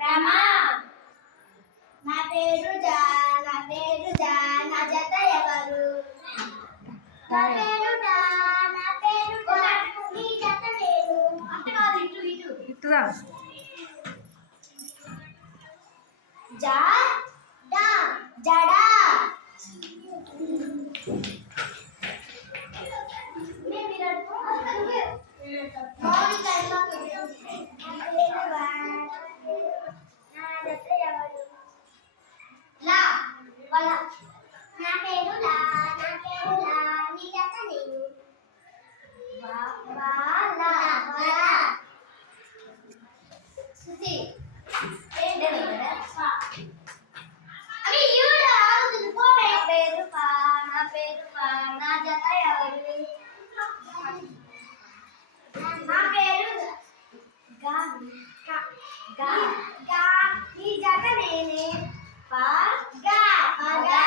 రమ నా పేరు జా నా జత ఎవరు నా పేరు డా నీ జత పేరు అంటే కాదు ఇటు ఇటురా జా డా జడా నా పేరు లా నీ జత నేను సుసి ఏంటి అవి యూడ అవుతుంది పోవే నా పేరు పా నా జత ఎవరు నా పేరు గా గా గా నీ జత నేనే పా గా పగా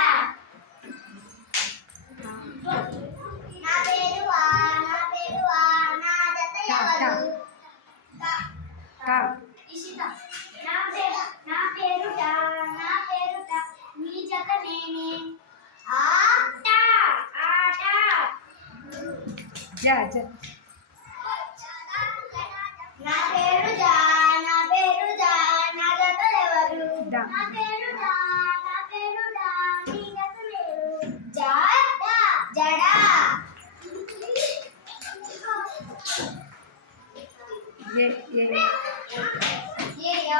నా పేరు వా నా జత ఎవరు కా ఇషిత నా పేరు డా నీ జత నేనే ఆట జా జా నా పేరు జా నా జత ఎవరు డా నా పేరు డా నీ జత లేరు జా జడా ఏ ఏ